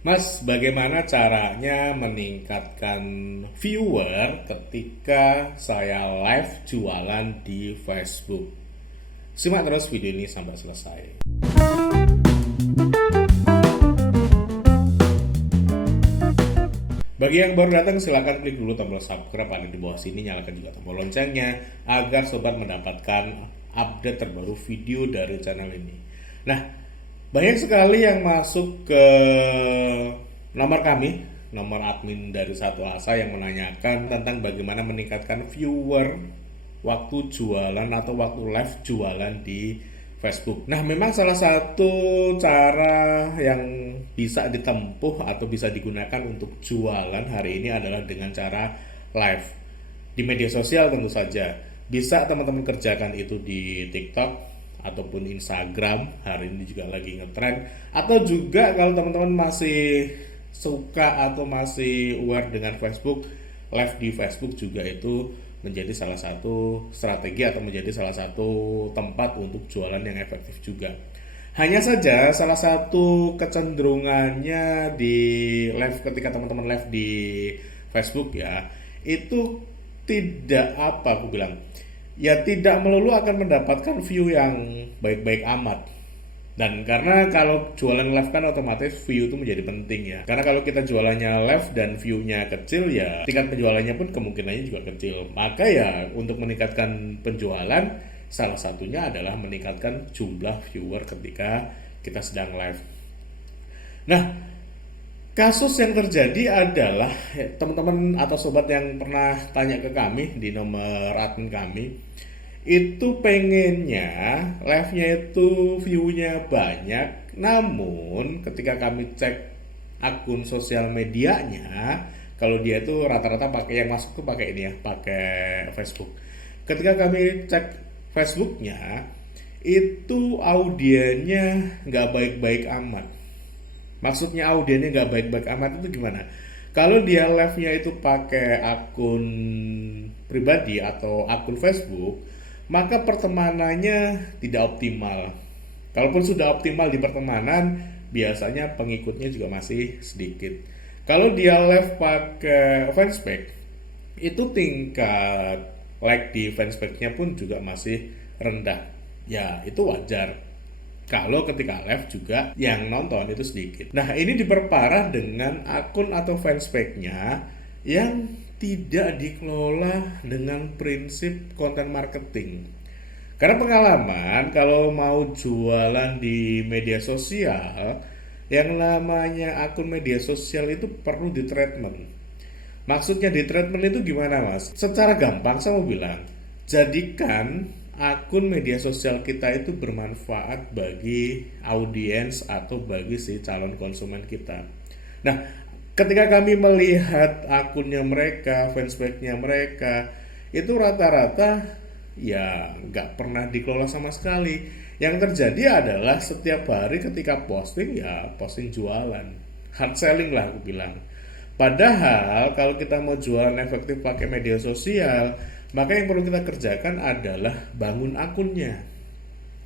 Mas, bagaimana caranya meningkatkan viewer ketika saya live jualan di Facebook? Simak terus video ini sampai selesai. Bagi yang baru datang, silahkan klik dulu tombol subscribe ada di bawah sini, nyalakan juga tombol loncengnya agar sobat mendapatkan update terbaru video dari channel ini. Nah, banyak sekali yang masuk ke nomor kami, nomor admin dari Satu Asa yang menanyakan tentang bagaimana meningkatkan viewer waktu jualan atau waktu live jualan di Facebook. Nah, memang salah satu cara yang bisa ditempuh atau bisa digunakan untuk jualan hari ini adalah dengan cara live di media sosial tentu saja. Bisa teman-teman kerjakan itu di TikTok ataupun Instagram, hari ini juga lagi ngetrend, atau juga kalau teman-teman masih suka atau masih aware dengan Facebook, live di Facebook juga itu menjadi salah satu strategi atau menjadi salah satu tempat untuk jualan yang efektif juga. Hanya saja salah satu kecenderungannya di live ketika teman-teman live di Facebook ya, itu tidak apa aku bilang, ya tidak melulu akan mendapatkan view yang baik-baik amat. Dan karena kalau jualan live kan otomatis view itu menjadi penting ya. Karena kalau kita jualannya live dan view-nya kecil ya tingkat penjualannya pun kemungkinannya juga kecil. Maka ya untuk meningkatkan penjualan salah satunya adalah meningkatkan jumlah viewer ketika kita sedang live. Nah, kasus yang terjadi adalah teman-teman atau sobat yang pernah tanya ke kami di nomor admin kami itu pengennya live-nya itu view-nya banyak, namun ketika kami cek akun sosial medianya, kalau dia itu rata-rata pakai yang masuk tuh pakai ini ya, pakai Facebook. Ketika kami cek Facebooknya, itu audiennya nggak baik-baik amat. Maksudnya audiennya nggak baik-baik amat itu gimana? Kalau dia live-nya itu pakai akun pribadi atau akun Facebook, maka pertemanannya tidak optimal. Kalaupun sudah optimal di pertemanan, biasanya pengikutnya juga masih sedikit. Kalau dia live pakai fanspage, itu tingkat like di fanspage-nya pun juga masih rendah. Ya, itu wajar kalau ketika live juga yang nonton itu sedikit. Nah, ini diperparah dengan akun atau fanspage-nya yang tidak dikelola dengan prinsip konten marketing. Karena pengalaman kalau mau jualan di media sosial, yang namanya akun media sosial itu perlu di treatment. Maksudnya di treatment itu gimana mas? Secara gampang saya mau bilang, jadikan akun media sosial kita itu bermanfaat bagi audiens atau bagi si calon konsumen kita. Nah, ketika kami melihat akunnya mereka, fanspage-nya mereka, itu rata-rata ya nggak pernah dikelola sama sekali. Yang terjadi adalah setiap hari ketika posting ya posting jualan, hard selling lah aku bilang. Padahal kalau kita mau jualan efektif pakai media sosial, maka yang perlu kita kerjakan adalah bangun akunnya.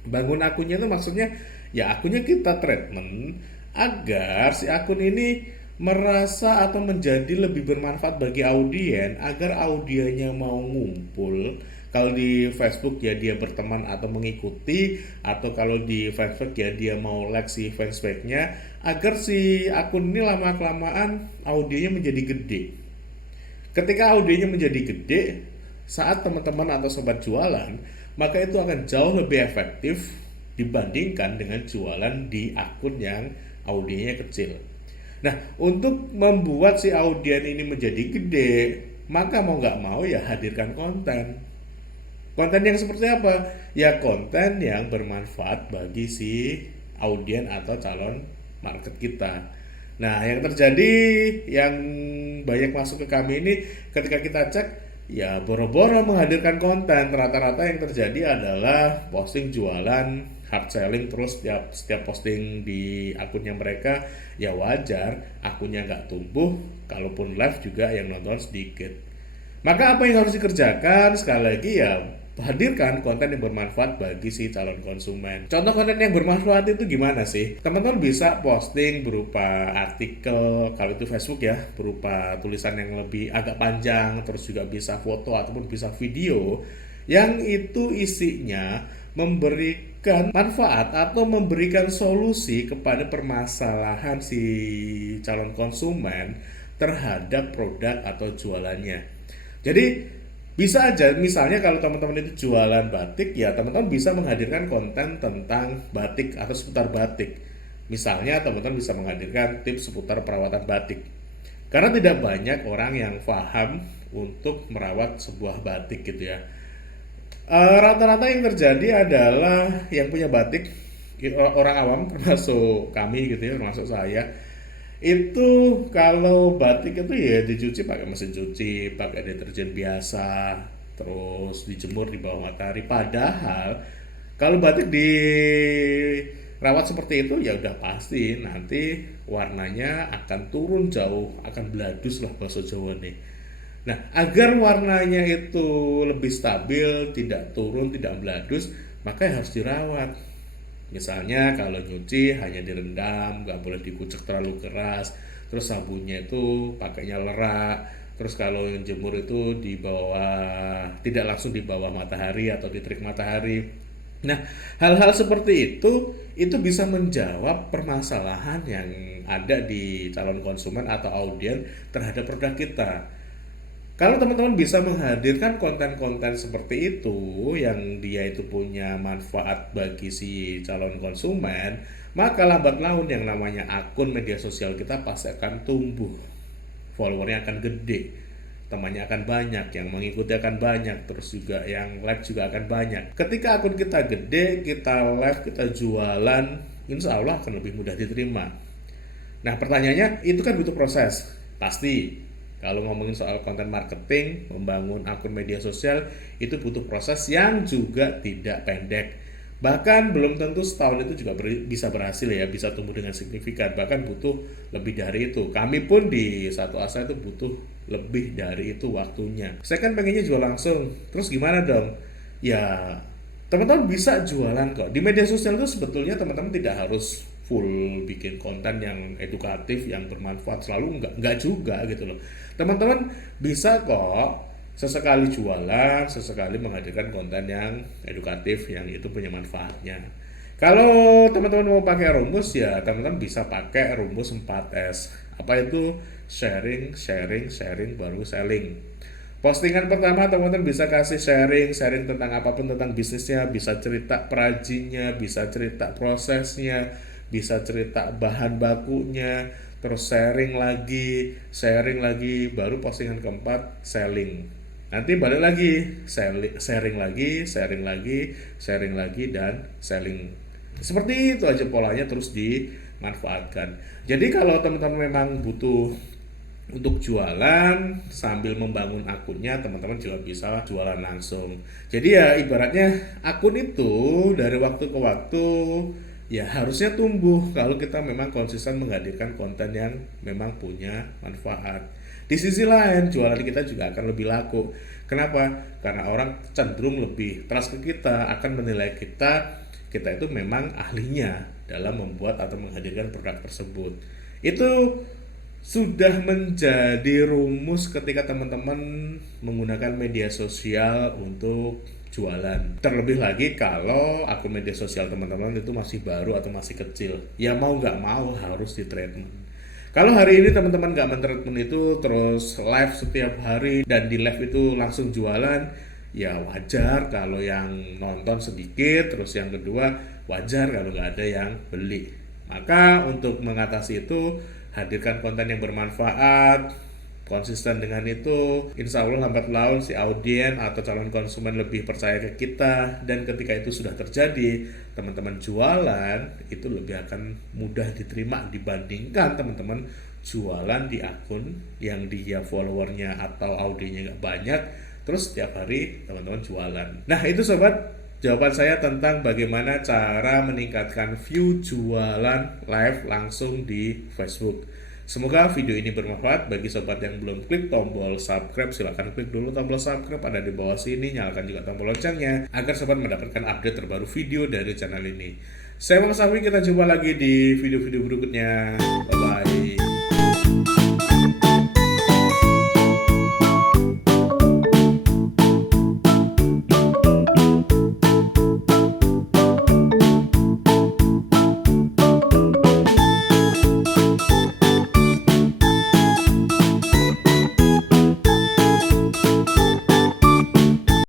Bangun akunnya itu maksudnya ya akunnya kita treatment agar si akun ini merasa atau menjadi lebih bermanfaat bagi audien, agar audiennya mau ngumpul. Kalau di Facebook ya dia berteman atau mengikuti, atau kalau di Facebook ya dia mau like si fanspage-nya, agar si akun ini lama kelamaan audiennya menjadi gede. Ketika audiennya menjadi gede, saat teman-teman atau sobat jualan, maka itu akan jauh lebih efektif dibandingkan dengan jualan di akun yang audiennya kecil. Nah, untuk membuat si audien ini menjadi gede, maka mau nggak mau ya hadirkan konten. Konten yang seperti apa? Ya konten yang bermanfaat bagi si audien atau calon market kita. Nah, yang terjadi yang banyak masuk ke kami ini ketika kita cek ya boro-boro menghadirkan konten, rata-rata yang terjadi adalah posting jualan hard selling terus setiap posting di akunnya mereka. Ya wajar akunnya nggak tumbuh, kalaupun live juga yang nonton sedikit. Maka apa yang harus dikerjakan? Sekali lagi ya hadirkan konten yang bermanfaat bagi si calon konsumen. Contoh konten yang bermanfaat itu gimana sih? Teman-teman bisa posting berupa artikel, kalau itu Facebook ya, berupa tulisan yang lebih agak panjang, terus juga bisa foto ataupun bisa video yang itu isinya memberikan manfaat atau memberikan solusi kepada permasalahan si calon konsumen terhadap produk atau jualannya. Jadi bisa aja misalnya kalau teman-teman itu jualan batik, ya teman-teman bisa menghadirkan konten tentang batik atau seputar batik. Misalnya teman-teman bisa menghadirkan tips seputar perawatan batik. Karena tidak banyak orang yang paham untuk merawat sebuah batik gitu ya. Rata-rata yang terjadi adalah yang punya batik, orang awam termasuk kami gitu ya, termasuk saya, itu kalau batik itu ya dicuci pakai mesin cuci, pakai deterjen biasa, terus dijemur di bawah matahari. Padahal kalau batik dirawat seperti itu ya udah pasti nanti warnanya akan turun jauh, akan beladus lah bahasa Jawa nih. Nah, agar warnanya itu lebih stabil, tidak turun, tidak beladus, maka harus dirawat. Misalnya kalau nyuci hanya direndam, nggak boleh dikucek terlalu keras. Terus sabunnya itu pakainya lerak. Terus kalau yang jemur itu di bawah, tidak langsung di bawah matahari atau di terik matahari. Nah, hal-hal seperti itu bisa menjawab permasalahan yang ada di calon konsumen atau audiens terhadap produk kita. Kalau teman-teman bisa menghadirkan konten-konten seperti itu yang dia itu punya manfaat bagi si calon konsumen, maka lambat laun yang namanya akun media sosial kita pasti akan tumbuh. Followernya akan gede, temannya akan banyak, yang mengikuti akan banyak, terus juga yang like juga akan banyak. Ketika akun kita gede, kita live, kita jualan, insya Allah akan lebih mudah diterima. Nah, pertanyaannya itu kan butuh proses, pasti. Kalau ngomongin soal konten marketing, membangun akun media sosial itu butuh proses yang juga tidak pendek. Bahkan belum tentu setahun itu juga bisa berhasil ya, bisa tumbuh dengan signifikan. Bahkan butuh lebih dari itu. Kami pun di Satu Asa itu butuh lebih dari itu waktunya. Saya kan pengennya jual langsung. Terus gimana dong? Ya, teman-teman bisa jualan kok. Di media sosial itu sebetulnya teman-teman tidak harus full bikin konten yang edukatif, yang bermanfaat selalu, enggak juga gitu loh. Teman-teman bisa kok sesekali jualan, sesekali menghadirkan konten yang edukatif yang itu punya manfaatnya. Kalau teman-teman mau pakai rumus ya teman-teman bisa pakai rumus 4S. Apa itu? Sharing, sharing, sharing baru selling. Postingan pertama teman-teman bisa kasih sharing tentang apapun tentang bisnisnya, bisa cerita perajinnya, bisa cerita prosesnya, bisa cerita bahan bakunya, terus sharing lagi, baru postingan keempat selling. Nanti balik lagi, sharing lagi, dan selling. Seperti itu aja polanya terus dimanfaatkan. Jadi kalau teman-teman memang butuh untuk jualan sambil membangun akunnya, teman-teman juga bisa jualan langsung. Jadi ya ibaratnya akun itu dari waktu ke waktu ya harusnya tumbuh kalau kita memang konsisten menghadirkan konten yang memang punya manfaat. Di sisi lain jualan kita juga akan lebih laku. Kenapa? Karena orang cenderung lebih trust ke kita, akan menilai kita itu memang ahlinya dalam membuat atau menghadirkan produk tersebut. Itu sudah menjadi rumus ketika teman-teman menggunakan media sosial untuk jualan. Terlebih lagi kalau akun media sosial teman-teman itu masih baru atau masih kecil, ya mau nggak mau harus di treatment. Kalau hari ini teman-teman nggak men-treatment itu terus live setiap hari dan di live itu langsung jualan, ya wajar kalau yang nonton sedikit, terus yang kedua wajar kalau nggak ada yang beli. Maka untuk mengatasi itu, hadirkan konten yang bermanfaat, konsisten dengan itu, insya Allah lambat laun si audiens atau calon konsumen lebih percaya ke kita, dan ketika itu sudah terjadi, teman-teman jualan itu lebih akan mudah diterima dibandingkan teman-teman jualan di akun yang dia followernya atau audiensnya nggak banyak, terus setiap hari teman-teman jualan. Nah itu sobat, jawaban saya tentang bagaimana cara meningkatkan view jualan live langsung di Facebook. Semoga video ini bermanfaat bagi sobat yang belum klik tombol subscribe. Silahkan klik dulu tombol subscribe ada di bawah sini, nyalakan juga tombol loncengnya agar sobat mendapatkan update terbaru video dari channel ini. Saya Bang Safi, kita jumpa lagi di video-video berikutnya.